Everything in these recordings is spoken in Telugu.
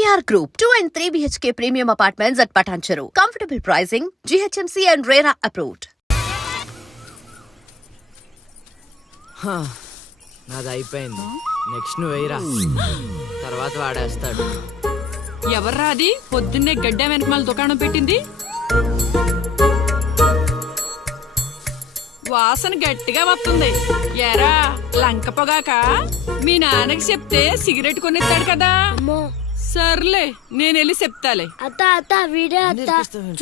Group, 2 and 3 BHK premium apartments at Patancheru. Comfortable pricing, GHMC and RERA approved. హా, నాది అయిపోయింది. నెక్స్ట్ నువ్వు వేయరా. తర్వాత వాడేస్తాడు. ఎవర్రా అది? పొద్దున్నే గడ్డ వెనకమాల దుకాణం పెట్టింది. వాసన గట్టిగా వస్తుంది. ఎరా లంక పొగాక? మీ నాన్నకి చెప్తే సిగరెట్ కొనిస్తాడు కదా. అమ్మో సర్లే నేను వెళ్ళి చెప్తాలే. అత్త అత్త వీడే అత్త.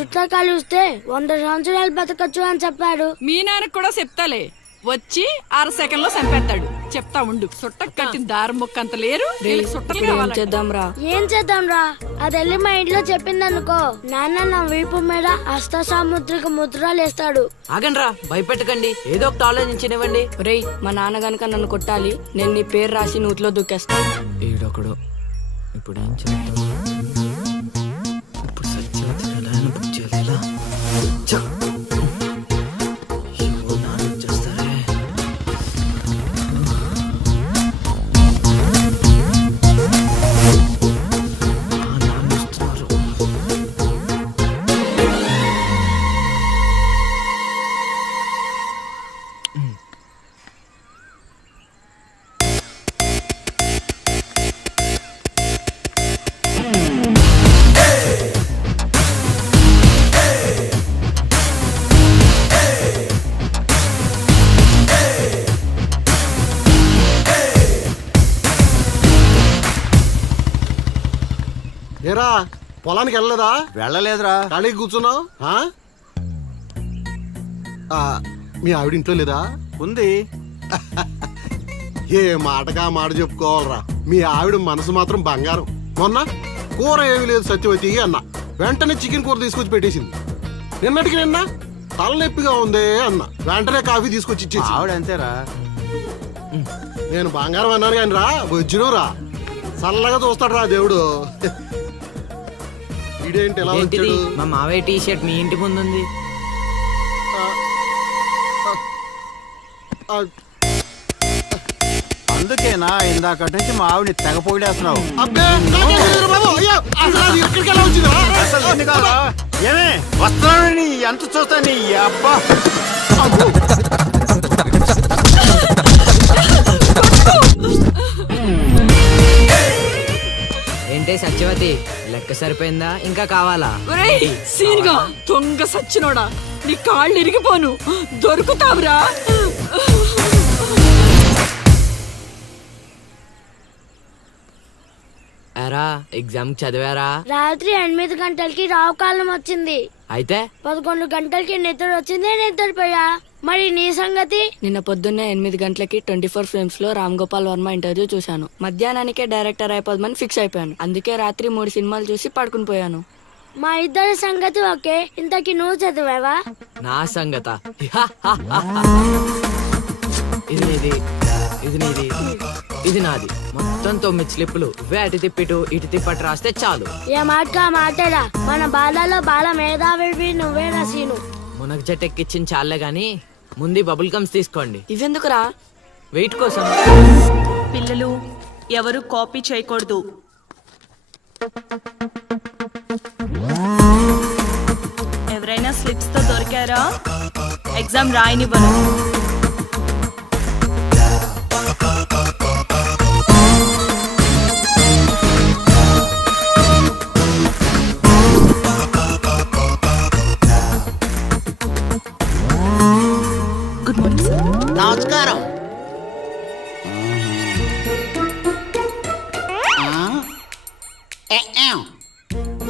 చుట్టా కలిస్తే వంద సంవత్సరాలు బతకచ్చు అని చెప్పాడు. మీ నాన్నకి కూడా చెప్తాలే. వచ్చి అర సెకండ్లో చంపేస్తాడు. చెప్తా ఉండు. సుట్ట కట్టిన దారం ముక్క అంత లేరు. సుట్టలు కావాలి చేద్దాంరా? ఏం చేద్దాం రా అది వెళ్ళి మా ఇంట్లో చెప్పింది అనుకో నాన్న నా వీపు మీద హస్త సాముద్రిక ముద్రలు వేస్తాడు. ఆగండ్రా భయపెట్టకండి. ఏదో ఒకటి ఆలోచించనివ్వండి. రేయ్ మా నాన్న గనక నన్ను కొట్టాలి నేను నీ పేరు రాసి నూతిలో దూకేస్తాను ఈడొకడు. ఇప్పుడు ఏం చేద్దాం? పొలానికి వెళ్ళలేదా? వెళ్ళలేదురా. ఖాళీ కూర్చున్నావు? మీ ఆవిడ ఇంట్లో లేదా? ఉంది. ఏ మాటగా మాట చెప్పుకోవాలరా? మీ ఆవిడ మనసు మాత్రం బంగారం. మొన్న కూర ఏమీ లేదు సత్యవతి అన్న. వెంటనే చికెన్ కూర తీసుకొచ్చి పెట్టేసింది. నిన్నటికి నిన్న తలనొప్పిగా ఉంది అన్న. వెంటనే కాఫీ తీసుకొచ్చి ఇచ్చేసి. ఆవిడ అంతేరా. నేను బంగారం అన్నాను కానీ రా వచ్చిన రా చల్లగా చూస్తాడు రా దేవుడు. వీడేంటి ఎలా ఏంటిది? వచ్చాడు? మా మావయ్య టీ షర్ట్ మీ ఇంటి ముందు ఉంది ఆ, అందుకేనా ఇందాకటి నుంచి మా ఆవిడని తెగ పొగిడేస్తున్నావు? అబ్బే, నాకేం తెలియదురా బాబు. అయ్యో, అసలు అది ఇక్కడికి ఎలా వచ్చిందిరా? అసలు నిన్ను కాదురా. ఏమే వస్తున్నానని ఎంత చూస్తా నీ అబ్బా! ఏంటే సత్యవతి లెక్క సరిపోయిందా? ఇంకా కావాలా? ఒరేయ్ సీన్గా దొంగ సచ్చినోడా? నీ కాళ్ళు ఇరిగిపోను. దొరుకుతావురా? ఎరా ఎగ్జామ్ చదివారా? రాత్రి ఎనిమిది గంటలకి రావు కాలం వచ్చింది. అయితే? పదకొండు గంటలకి నిద్ర వచ్చింది నిద్రపోయా? మరి నీ సంగతి? నిన్న పొద్దున్నే ఎనిమిది గంటలకి ట్వంటీ ఫోర్ ఫిల్మ్స్లో రామ్ గోపాల్ వర్మ ఇంటర్వ్యూ చూశాను. మధ్యాహ్నానికే డైరెక్టర్ అయిపోదామని ఫిక్స్ అయిపోయాను. అందుకే రాత్రి మూడు సినిమాలు చూసి పడుకుని పోయాను. మా ఇద్దరి సంగతి ఓకే. ఇంతకి నువ్వు చదివావా? నా సంగత? ఇది నీది ఇది నీది ఇది నాది. మొత్తం తొమ్మిది స్లిప్పులు. ఇవే అటు తిప్పిటు ఇటు తిప్పటి రాస్తే చాలు. ఏ మాటగా మాటరా మన బాలలో బాల మేధావి నువ్వే రసీను మునగ చెట్టు ఎక్కిచ్చిన చాలే గాని ముందు బబుల్ గమ్స్ తీసుకోండి. ఇవెందుకురా? వెయిట్ కోసం. పిల్లలు ఎవరు కాపీ చేయకూడదు. ఎవరైనా స్లిప్స్తో దొరికారా? ఎగ్జామ్ రాయనివ్వను.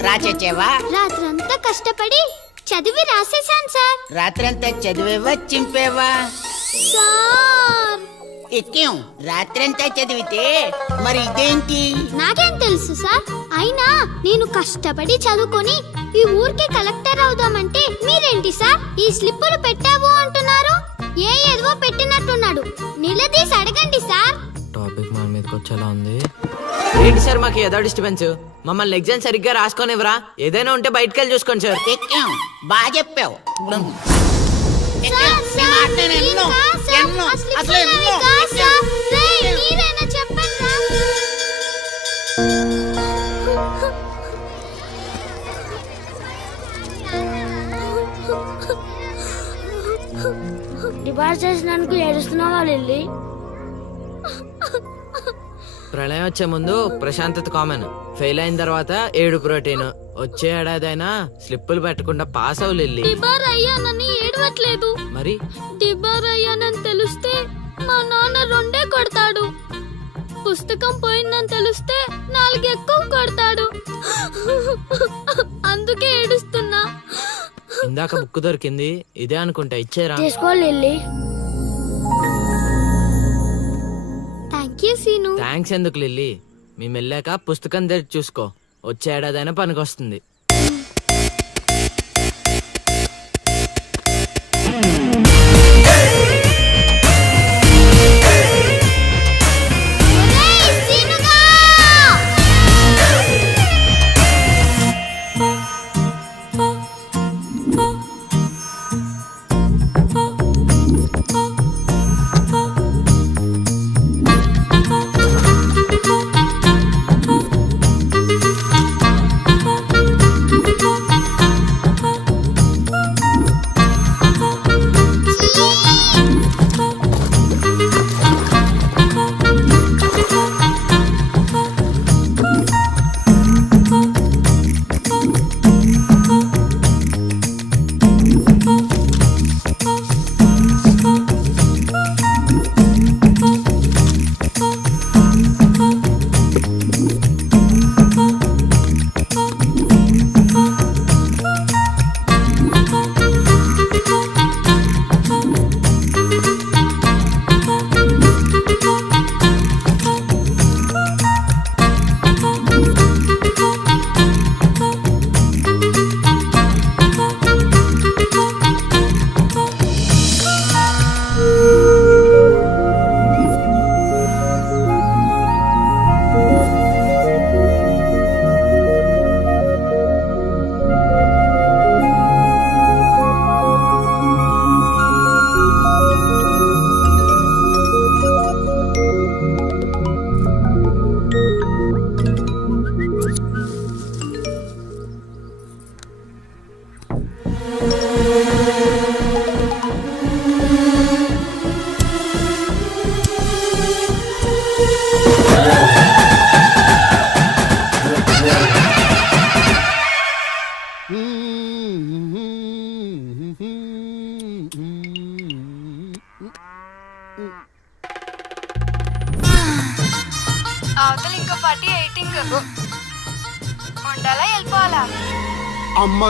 రాచేవా రాత్రంతా కష్టపడి చదివి రాసేశాను సార్. రాత్రంతా చదివేవా చింపేవా? సార్. ఎక్కేం రాత్రంతా చదివితే మరి ఇదేంటి? నాకేం తెలుసు సార్. అయినా నేను కష్టపడి చదువుకొని ఈ ఊరికి కలెక్టర్ అవుదామంటే మీరేంటి సార్? ఈ స్లిప్పులు పెట్టావు అంటున్నారు. ఏ ఏదో పెట్టినట్టున్నాడు. నిలదీసి అడగండి సార్. పట్టుకొచ్చేలా ఉంది. ఏంటి సార్ మాకు ఏదో డిస్టర్బెన్స్? మమ్మల్ని ఎగ్జామ్ సరిగ్గా రాసుకోనివ్వరా? ఏదైనా ఉంటే బయటకు వెళ్ళి చూసుకోండి సార్. బాగా చెప్పావు. ఎన్నో. అసలు ఎన్నో. డిపార్ట్ చేసినందుకు ఏడుస్తున్నావా లిల్లీ? ప్రళయం వచ్చే ముందు ప్రశాంతత కామన్. ఫెయిల్ అయిన తర్వాత ఏడు ప్రోటీన్. వచ్చే ఏడాదైనా స్లిప్పులు పెట్టకుండా పాస్ అవ్వలెళ్ళి డిబార్ అయ్యానని ఏడవట్లేదు. మరి? డిబార్ అయ్యానని తెలిస్తే మా నాన్న రెండే కొడతాడు. పుస్తకం పోయిందని తెలిస్తే నాలుగు ఎక్కువ కొడతాడు. అందుకే ఏడుస్తున్నా. ఇందాక బుక్ దొరికింది. ఇదే అనుకుంటా. ఇచ్చేరా. తీసుకో లిల్లీ సీను. థ్యాంక్స్ ఎందుకు లిల్లీ? మేము వెళ్ళాక పుస్తకం తెరిచి చూసుకో. వచ్చే ఏడాదైనా పనికొస్తుంది.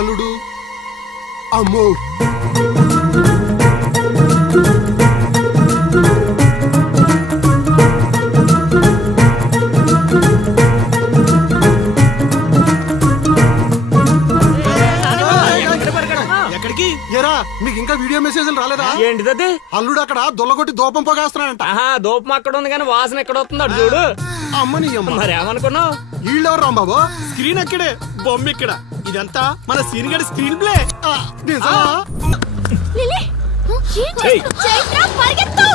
అమ్మలుడు అమ్మో. ఎక్కడికి? ఏరా మీకు ఇంకా వీడియో మెసేజ్లు రాలేదా? ఏంటిదది? అల్లుడు అక్కడ దొల్లగొట్టి దూపం పొగేస్తున్నాడంట. ఆహా దోపం అక్కడ ఉంది కానీ వాసన ఎక్కడ వస్తుంది అటు చూడు. అమ్మని అమ్మ. మరి ఏమనుకున్నావు వీళ్ళెవరు రాంబాబు? స్క్రీన్ అక్కడే బొమ్మ ఇక్కడ. ఇదంతా మన సీన్ గడి స్క్రీన్ ప్లే. ఏం చేస్తున్నావ్? చైత్ర పరిగెత్తు!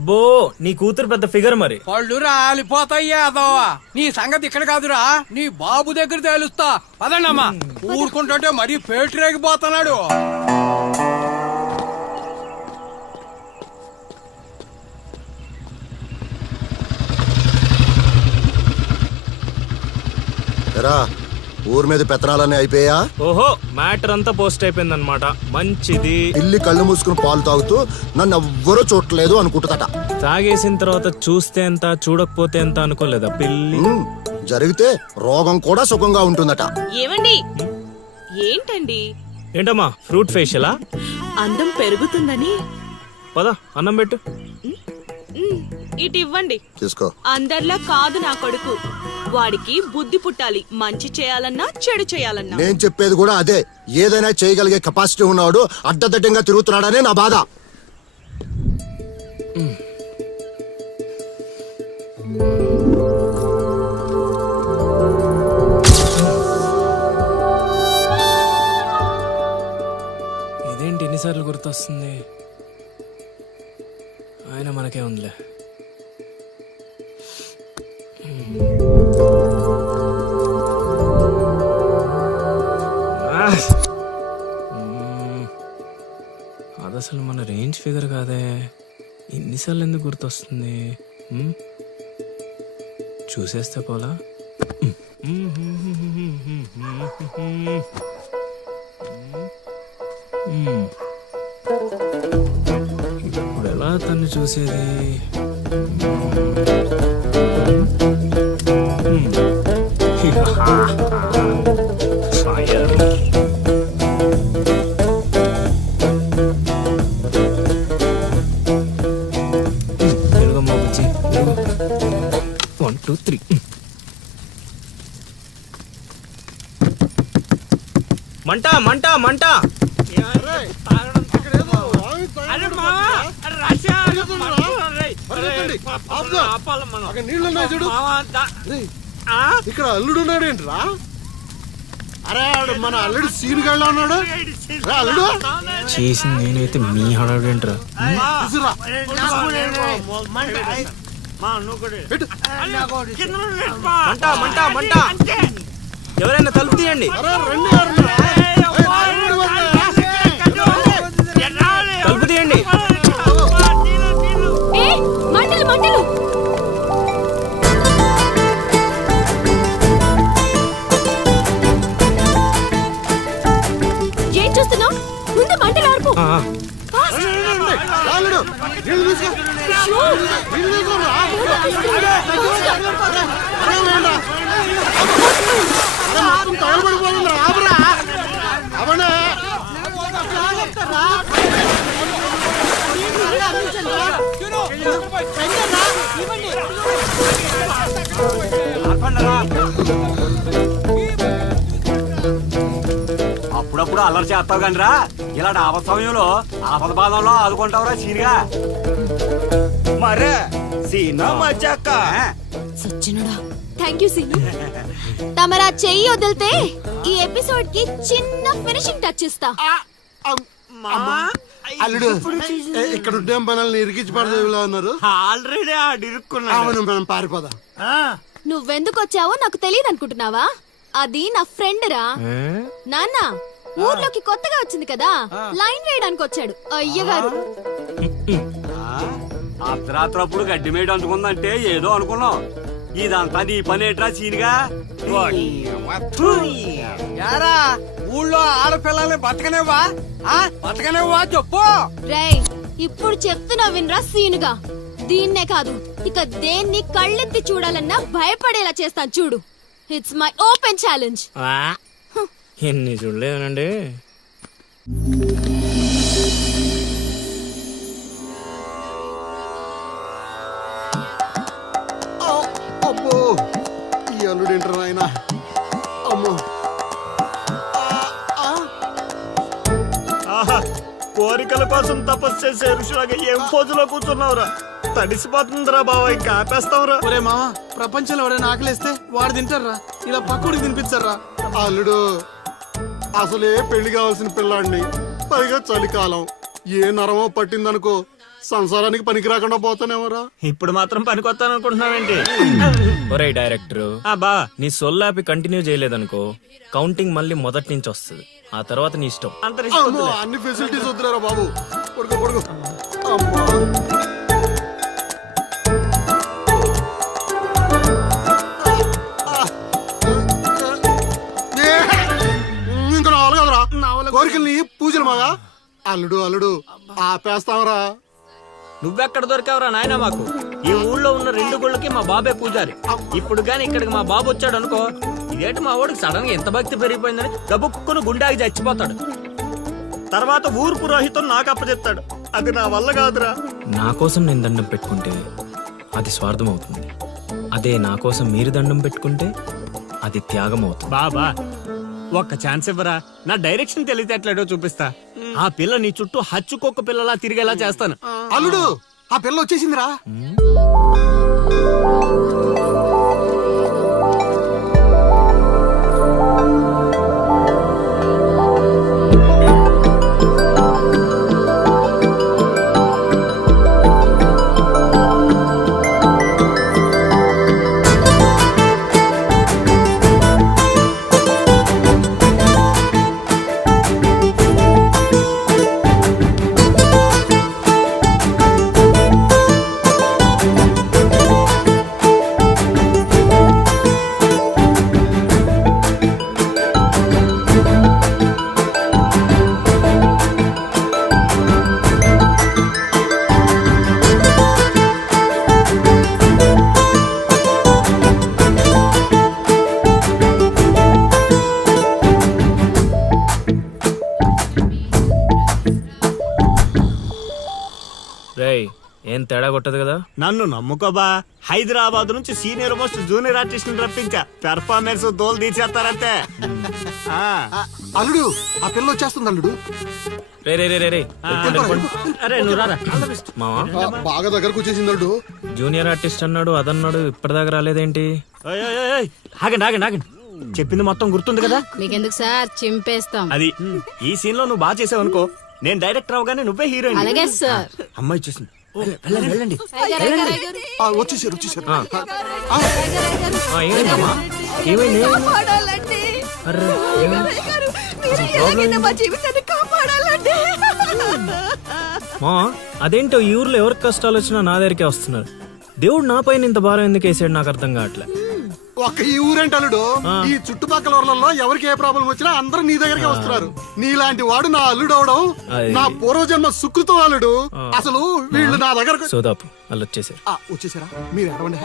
అబ్బో నీ కూతురు పెద్ద ఫిగర్ మరి. పళ్ళు రాలిపోతాయ్యా అదోవా నీ సంగతి ఇక్కడ కాదురా. నీ బాబు దగ్గర తేలుస్తా. పదండమ్మా. ఊరుకుంటుంటే మరీ పేటరేగిపోతున్నాడు ఎరా ఊరి మీద పెత్తనాలన్నీ అయిపోయా? ఓహో మ్యాటర్ అంతా పోస్ట్ అయిపోయింది అనమాట మంచిది. ఇల్లి కళ్ళు మూసుకుని పాలు తాగుతూ నన్ను ఎవ్వరూ చూడలేదు అనుకుంటుందట. తాగేసిన తర్వాత చూస్తే ఎంత చూడకపోతే ఎంత అనుకోలేదా పిల్లి? ఉమ్, జరిగితే రోగం కూడా సుఖంగా ఉంటుందట. ఏమండి? ఏంటండి? ఏంటమ్మా ఫ్రూట్ ఫేషియలా? అందం పెరుగుతుందని. పద అన్నం పెట్టు. ఇటు ఇవ్వండి. తీసుకో. అందరిలా కాదు నా కొడుకు. వాడికి బుద్ధి పుట్టాలి. మంచి చేయాలన్నా చెడు చేయాలన్నా. నేను చెప్పేది కూడా అదే. ఏదైనా చేయగలిగే కెపాసిటీ ఉన్నవాడు అడ్డదడ్డంగా తిరుగుతున్నాడనే నా బాధ. ఇదేంటి ఎన్నిసార్లు గుర్తొస్తుంది? ఆయన మనకే ఉందిలే. అది అసలు మన రేంజ్ ఫిగర్ కాదే ఇన్నిసార్లు ఎందుకు గుర్తొస్తుంది? చూసేస్తే పోలా మ్మ్. ఇప్పుడు ఎలా తను చూసేది? మ్మ్. నీళ్ళు చూడు. రేయ్, ఇక్కడ అల్లుడు ఉన్నాడు ఏంట్రా అరే ఆడు మన అల్లుడు సీన్ గళ్ళ ఉన్నాడు. రా అల్లుడు. చేసింది నేనైతే మీ హడావిడేంట్రా? తీసురా. పెట్టు. మంట మంట మంట. ఎవరైనా తలుపు తీయండి. అరే రండి? రా, అప్పుడప్పుడు అల్లరి చేస్తావు కానీ రా ఇలాంటి ఆపద సమయంలో ఆపద బాధంలో ఆదుకుంటావురా సీనిగా మరే సీనా మచ్చాక సచ్చినుడా థ్యాంక్ యూ సీను. తమరా చెయ్యి వదిలితే ఈ ఎపిసోడ్కి చిన్న ఫినిషింగ్ టచ్ ఇస్తా అల్లుడు ఇక్కడ ఉండే మనల్ని ఇరికించి పడదేవిలా ఉన్నారు. ఆల్రెడీ ఆడిరుక్కున్నా అవును మనం పారిపోదాం. నువ్వెందుకు వచ్చావో నాకు తెలియదు అనుకుంటున్నావా అది నా ఫ్రెండ్ రా? నాన్న ఊర్లోకి కొత్తగా వచ్చింది కదా లైన్ వేయడానికి వచ్చాడు. అయ్యగారు. అర్ధరాత్రప్పుడు గడ్డి మేడ అందుకుందంటే ఏదో అనుకున్నాం. ఇదంతా నీ పని ఏట్రా సీనిగా యారా ఊళ్ళో ఆడపిల్లల్ని బతకనేవా బతకనేవా చెప్పు. రేయ్ ఇప్పుడు చెప్తున్నా వినరా సీనుగా? దీన్నే కాదు ఇక దేన్ని కళ్ళెత్తి చూడాలన్నా భయపడేలా చేస్తాను చూడు. It's my open challenge. ఎన్ని చూడలేదనండి అబ్బో ఈ అల్లుడు ఏంటారు నాయన? అమ్మో. కోరికల కోసం తపస్సు చేసే ఋషులాగా ఏం పోజులో కూర్చున్నావురా? తడిసిపోతుందిరా బావ ఇంకా ఆపేస్తావురా. ఒరే మామ ప్రపంచంలో ఎవరైనా ఆకలేస్తే వాడు తింటారా ఇలా పక్కడికి తినిపించారా అల్లుడు అసలే పెళ్ళి కావాల్సిన పిల్లాడిని. పైగా చలికాలం. ఏ నరమో పట్టిందనుకో సంసారానికి పనికి రాకుండా పోతానేమోరా. ఇప్పుడు మాత్రం పనికొత్తాను అనుకుంటున్నావేంటి ఒరే డైరెక్టర్. బా నీ సొల్లాపి కంటిన్యూ చేయలేదనుకో కౌంటింగ్ మళ్ళీ మొదటి నుంచి వస్తుంది. ఆ తర్వాత నీ ఇష్టం. అమ్మో, అన్ని ఫెసిలిటీస్ వద్దులేరా బాబు. పడుకో పడుకో. అల్లుడు అల్లుడు ఆపేస్తావరా? నువ్వెక్కడ దొరికావురా నాయనా మాకు? ఈ ఊళ్ళో ఉన్న రెండు గుళ్ళకి మా బాబే పూజారి. ఇప్పుడు గాని ఇక్కడికి మా బాబు వచ్చాడు అనుకో ఇదేంటి మా వాడికి సడన్గా ఎంత భక్తి పెరిగిపోయిందని గబుక్కును గుండాకి చచ్చిపోతాడు. తర్వాత ఊరు పురోహితం నాకు అప్పచెప్తాడు. అది నా వల్ల కాదురా. నా కోసం నేను దండం పెట్టుకుంటే అది స్వార్థం అవుతుంది. అదే నా కోసం మీరు దండం పెట్టుకుంటే అది త్యాగం అవుతుంది. బాబా ఒక్క ఛాన్స్ ఇవ్వరా? నా డైరెక్షన్ తెలివితేటలేడో చూపిస్తా. ఆ పిల్ల నీ చుట్టూ హచ్చుకొక్క పిల్లలా తిరిగేలా చేస్తాను. అల్లుడు ఆ పిల్ల వచ్చేసిందిరా. ఏం తేడా కొట్టదు కదా? నన్ను నమ్ముకోబా. హైదరాబాద్ నుంచి సీనియర్ మోస్ట్ జూనియర్ ఆర్టిస్ట్ రప్పించా. పెర్ఫార్మెన్స్ దోలు ఆ. ఆ, అల్లుడు ఆ పిల్ల వచ్చేస్తుంది అల్లుడు. రే రే రే రే రే. వెళ్ళిపోండి, వెళ్ళిపోండి. అరే నువ్వు రారా. మావా? ఆ, బాగా దగ్గరకు వచ్చేసింది అల్లుడు. జూనియర్ ఆర్టిస్ట్ అన్నాడు అదన్నాడు ఇప్పటిదాకా రాలేదేంటి? ఓయ్, ఓయ్, ఓయ్, ఓయ్. ఆగండి ఆగండి ఆగండి. చెప్పింది మొత్తం గుర్తుంది కదా? మీకెందుకు సార్? చింపేస్తాం. అది ఈ సీన్లో నువ్వు బాగా చేసావు అనుకో నేను డైరెక్టర్ అవగానే నువ్వే హీరోయిన్. అలాగే సార్. అమ్మాయి చూసింది వెళ్ళండి వచ్చేసారు వచ్చేసారు. ఆ, ఆ, ఏంటమ్మా ఏమైంది? అర్రే, ఏమైంది? మా అదేంటో ఈ ఊర్లో ఎవరికి కష్టాలు వచ్చినా నా దగ్గరికే వస్తున్నారు. దేవుడు నా పైన ఇంత భారం ఎందుకు వేసాడు నాకు అర్థం కావట్లే. ఒక్క ఈ ఊరేంటి అల్లుడు ఈ చుట్టుపక్కల ఊర్లలో ఎవరికి ఏ ప్రాబ్లం వచ్చినా అందరూ నీ దగ్గరికి వస్తున్నారు. నీలాంటి వాడు నా అల్లుడు అవడం నా పూర్వజన్మ సుకృతం అల్లుడు. అసలు వీళ్ళు నా దగ్గరకు సోదాపు వాళ్ళు వచ్చేసారు వచ్చేసారా? మీరు ఎడవండి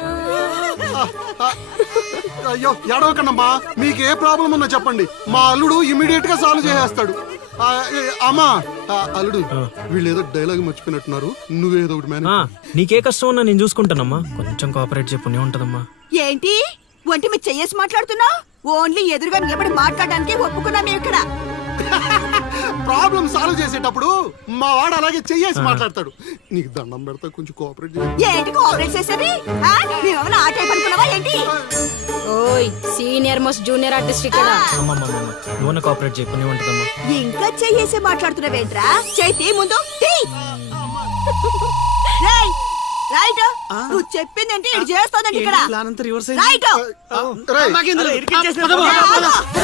అయ్యో ఎడవకండమ్మా మీకు ఏ ప్రాబ్లం ఉన్నా చెప్పండి. మా అల్లుడు ఇమీడియట్గా సాల్వ్ చేసేస్తాడు. అమ్మా అల్లుడు వీళ్ళు ఏదో డైలాగ్ మర్చిపోయినట్టున్నారు. నువ్వేదో ఒకటి మేనేజ్ నీకే కష్టం ఉన్నా నేను చూసుకుంటానమ్మా. కొంచెం కోఆపరేట్ చెప్పు ఉంటదమ్మా. ఏంటి? ఒంటి మీద చెయ్యేసి మాట్లాడుతున్నావు ఓన్లీ ఎదురుగా నిలబడి మాట్లాడడానికి ఒప్పుకున్నాం ఇక్కడ ప్రాబ్లం సాల్వ్ చేసేటప్పుడు మా వాడు అలాగే చెయ్యేసి మాట్లాడతాడు. నీకు దండం పెడతా కొంచెం కోఆపరేట్ చేయి. ఏంటి కోఆపరేట్ చేసేది? ఆ? మేమేమైనా ఆట అనుకున్నావా ఏంటి? ఓయ్ సీనియర్ మోస్ట్ జూనియర్ ఆర్టిస్ట్ ఇక్కడ. నువ్వు కోఆపరేట్ చెప్పు ఉంటదమ్మా ఇంకా చెయ్యేసి మాట్లాడుతున్నావేంట్రా? చేతి ముందు. రేయ్, రైట్ నువ్వు చెప్పిందంటే? ఇది చేస్తానండి ఇక్కడ. ప్లాన్ అంతా రివర్స్ రైట్ రేయ్,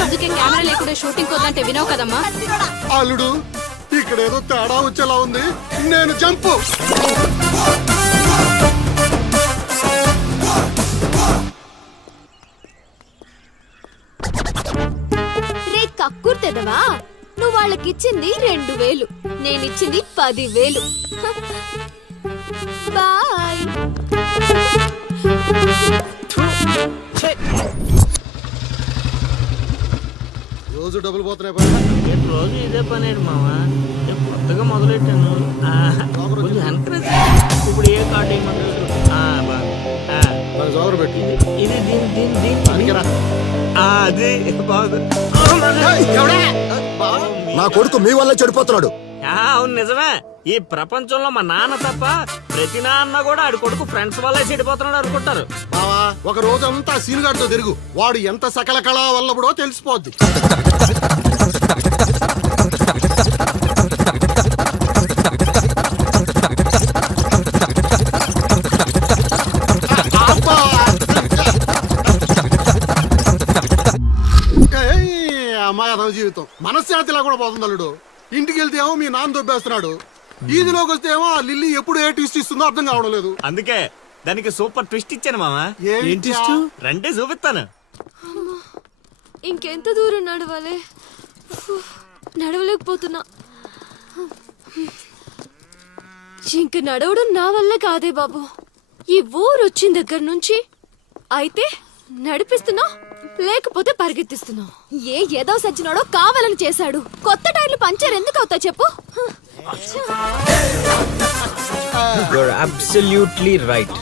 అందుకే కెమెరా లేకుండా షూటింగ్ వద్దంటే వినవు కదమ్మా. అల్లుడు ఇక్కడ ఏదో తేడా వచ్చేలా ఉంది. నేను జంపు. రే కక్కుర్తెదవా నువ్వు వాళ్ళకిచ్చింది రెండు వేలు. నేనిచ్చింది పది వేలు బాయ్. రోజు డబ్బులు పోతున్నాయి పైన. రోజు ఇదే పని మావా నేను కొత్తగా మొదలెట్టాను? ఆ, కొంచెం encourage ఇప్పుడు ఏ కార్డు దానికి జోరు పెట్టు ఇది దీని దీని దీని అది బాగుంది. నా కొడుకు మీ వల్ల చెడిపోతున్నాడు. ఆ, అవును నిజమే. ఈ ప్రపంచంలో మా నాన్న తప్ప ప్రతి నాన్న కూడా ఆడి కొడుకు ఫ్రెండ్స్ వల్లే చెడిపోతున్నాడు అనుకుంటారు. బావా ఒక రోజంతా సీనుగాడితో తిరుగు. వాడు ఎంత సకల కళా వల్లబడో తెలిసిపోద్ది. అబ్బా. ఏయ్, అమ్మాయి అదవ జీవితం. మనశ్శాంతిలా కూడా పోతుంది అల్లుడు ఇంటికి వెళ్తే ఏమో మీ నాన్న దొబ్బేస్తున్నాడు. ఈదిలోకి వస్తే ఏమో ఆ లిల్లీ ఎప్పుడు ఏ ట్విస్ట్ ఇస్తుందో అర్థం కావడం లేదు. అందుకే దానికి సూపర్ ట్విస్ట్ ఇచ్చాను మామా. ఏంటి రండి చూపిస్తాను. ఇంకెంత దూరం నడవాలి? ఫు, నడవలేకపోతున్నా. ఇంక నడవడం నా వల్ల కాదే బాబు. ఈ ఊరు వచ్చిన దగ్గర నుంచి అయితే నడిపిస్తున్నా. లేకపోతే పరిగెత్తిస్తున్నావు ఏ ఏదో సచ్చినాడో కావాలని చేశాడు. కొత్త టైర్లు పంచర్ ఎందుకు అవుతా చెప్పు? అబ్సల్యూట్లీ రైట్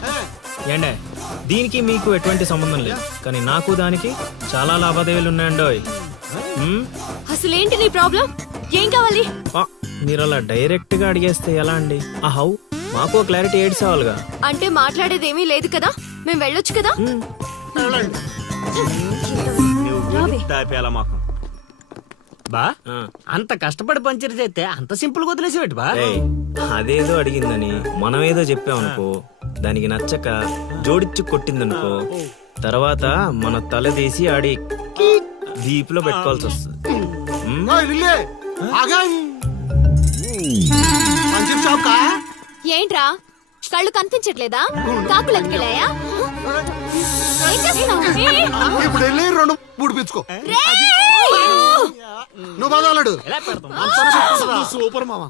ఏండే దీనికి మీకు ఎటువంటి సంబంధం లేదు. కానీ నాకు దానికి చాలా లావాదేవీలు ఉన్నాయండోయ్. హ్మ్? అసలేంటి నీ ప్రాబ్లం? ఏం కావాలి? ఆ, మీరు అలా డైరెక్ట్గా అడిగేస్తే ఎలా అండి? ఆ హౌ మాకు క్లారిటీ ఏడ్స్ అంటే మాట్లాడేదేమీ లేదు కదా? మేము వెళ్ళొచ్చు కదా? బా ఆ. అంత కష్టపడి పంచర్ చేస్తే అంత సింపుల్గా వదిలేసేవాటి బా? అదేదో అడిగిందని మనం ఏదో చెప్పామనుకో దానికి నచ్చక జోడిచ్చి కొట్టిందనుకో తర్వాత మన తల తీసి ఆడి దీపులో పెట్టుకోవాల్సి వస్తుంది. ఏంట్రా? కళ్ళు కనిపించట్లేదా? కాకులు ఎత్తుకెళ్ళాయా! ఇప్పుడు వెళ్ళి రెండు ముడిపించుకో రేయ్! నువ్వు పెడతాం సూపర్ మామ.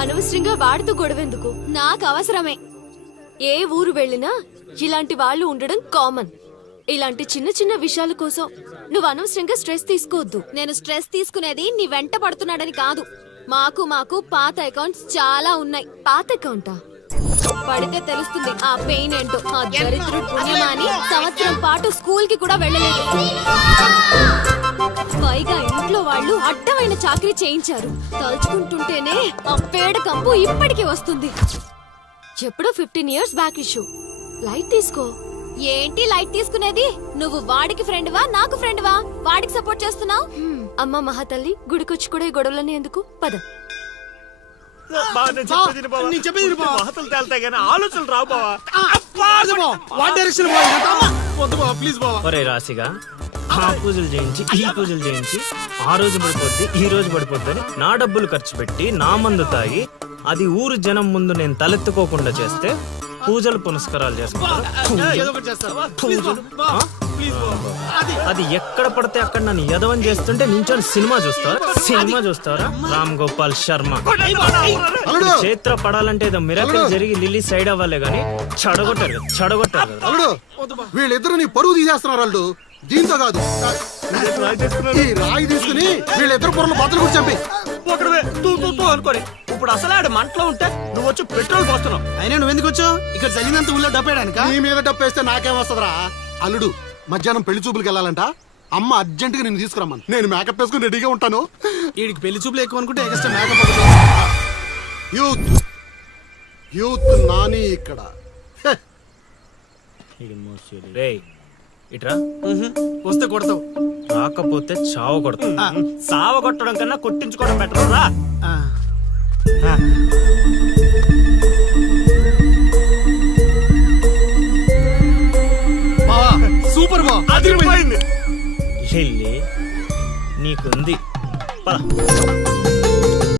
అనవసరంగా వాడితో గొడవెందుకు? నాకు అవసరమే. ఏ ఊరు వెళ్ళినా ఇలాంటి వాళ్ళు ఉండడం కామన్. ఇలాంటి చిన్న చిన్న విషయాల కోసం నువ్వు అనవసరంగా స్ట్రెస్ తీసుకోవద్దు. నేను స్ట్రెస్ తీసుకునేది నీ వెంట పడుతున్నాడని కాదు. మాకు మాకు పాత అకౌంట్స్ చాలా ఉన్నాయి. పాత అకౌంటా పడితే తెలుస్తుంది ఆ పెయిన్ ఏంటో. ఆ దరిద్రుడు పుణ్యమా అని సంవత్సరం పాటు స్కూల్కి కూడా వెళ్ళలేదు. పైగా ఇంట్లో వాళ్ళు అడ్డమైన చాకరీ చేయించారు. తలుచుకుంటుంటేనే ఆ పేడ కంపు ఇప్పటికీ వస్తుంది. ఎప్పుడో fifteen years back issue light తీసుకో. ఏంటి లైట్ తీసుకునేది? నువ్వు వాడికి ఫ్రెండ్ వా నాకు ఫ్రెండ్ వా? వాడికి సపోర్ట్ చేస్తున్నావు? అమ్మ మహాతల్లి గుడికొచ్చి కూడా ఈ గొడవలని ఎందుకు? పద. నేను చెప్పేది మహతలు తేలుతాయి కానీ ఆలోచనలు రావు బావా. వాట్ డైరెక్షన్ వద్దు బావ ప్లీజ్ బావ. ఒరే రాశిగా ఆ పూజలు చేయించి ఈ పూజలు చేయించి ఆ రోజు పడిపోద్ది ఈ రోజు నా డబ్బులు ఖర్చు పెట్టి నా మందు తాగి అది ఊరు జనం ముందు నేను తలెత్తుకోకుండా చేస్తే పూజలు పునస్కారాలు చేసుకుంటారు? ఏదో ఒకటి చేస్తారు పూజలు? ఆ? అది ఎక్కడ పడితే అక్కడ నన్ను యదవం చేస్తుంటే నించొని సినిమా చూస్తారా సినిమా చూస్తారా రామ్ గోపాల్ శర్మ. అల్లుడు! చేత్ర పడాలంటే ఏదో మిరాకిల్ జరిగి లిల్లీ సైడ్ అవ్వాలే గానీ చెడగొట్టారు చెడగొట్టారు. అల్లుడు! వీళ్ళిద్దరు నీ పరువు తీసేస్తున్నారు అల్లుడు. దీంతో కాదు. ఈ రాయి తీసుకుని వీళ్ళిద్దరు పొరలు బద్దలు కూడా చంపి. ఒకడే తూ తూ తూ అనుకోని. ఇప్పుడు అసలు ఆడు మంటలో ఉంటే నువ్వు వచ్చి పెట్రోల్ పోస్తున్నావు. అయినా నువ్వు ఎందుకు వచ్చావు? ఇక్కడ జరిగినంత ఊళ్ళో డబ్బేయడానిక? నీ మీద డప్పేస్తే నాకేం వస్తుందిరా? అల్లుడు మధ్యాహ్నం పెళ్ళి చూపులకు వెళ్ళాలంట. అమ్మ అర్జెంట్గా నేను తీసుకురమ్మను. నేను మేకప్ వేసుకుని రెడీగా ఉంటాను. వీడికి పెళ్ళి చూపులు ఎక్కువ అనుకుంటే extra makeup youth. Youth Nani ఇక్కడ. హె, రేయ్ ఇట్రా. వస్తే కొడతావు. రాకపోతే చావ కొడతా సావ కొట్టడం కన్నా కొట్టించుకోవడం బెటర్ రా. సూపర్ బావ అదిరిపోయింది. లిల్లీ నీకుంది. పద.